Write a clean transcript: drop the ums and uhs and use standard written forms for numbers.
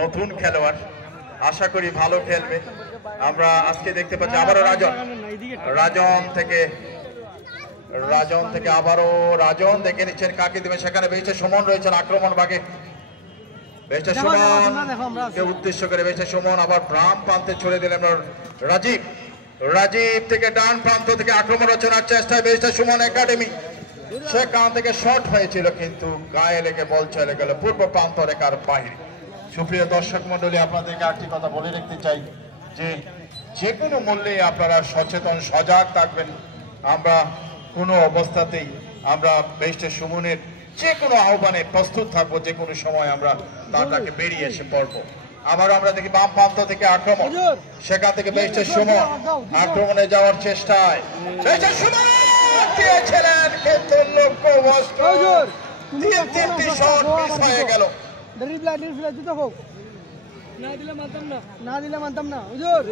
নতুন খেলোয়াড়, আশা করি ভালো খেলবে। আমরা আজকে দেখতে পাচ্ছি আবারও রাজন থেকে আবারও রাজন দেখে নিচ্ছেন কাকে দেবেন। সেখানে বেঁচে সুমন রয়েছেন আক্রমণ ভাগে, বেঁচে সুমনকে উদ্দেশ্য করে বেঁচে সুমন আবার বাম প্রান্তে ছড়ে দিলেন রাজীব থেকে ডান প্রান্ত থেকে আক্রমণ রচনার চেষ্টায় বেঁচে সুমন একাডেমি, সেখান থেকে শট হয়েছিল কিন্তু গায়ে লেগে বল চলে গেল পূর্ব প্রান্ত রেখার বাইরে। সুপ্রিয় দর্শক মন্ডলী, আপনাদেরকে একটি কথা বলে রাখতে চাই যে কোনো মূল্যে আপনারা সচেতন সজাগ থাকবেন। আমরা কোনো অবস্থাতেই আমরা বেস্টে সুমনের যে কোনো আহ্বানে প্রস্তুত থাকবো, যে কোনো সময় আমরা তাকে বেরিয়ে এসে পড়বো। আবারও আমরা দেখি বাম প্রান্ত থেকে আক্রমণ, সেখান থেকে বেস্টে সুমন আক্রমণে যাওয়ার চেষ্টায় দিয়েছিলেন কিন্তু তিনটি শট মিস হয়ে গেল। না দিলে মানতাম না হুজুর।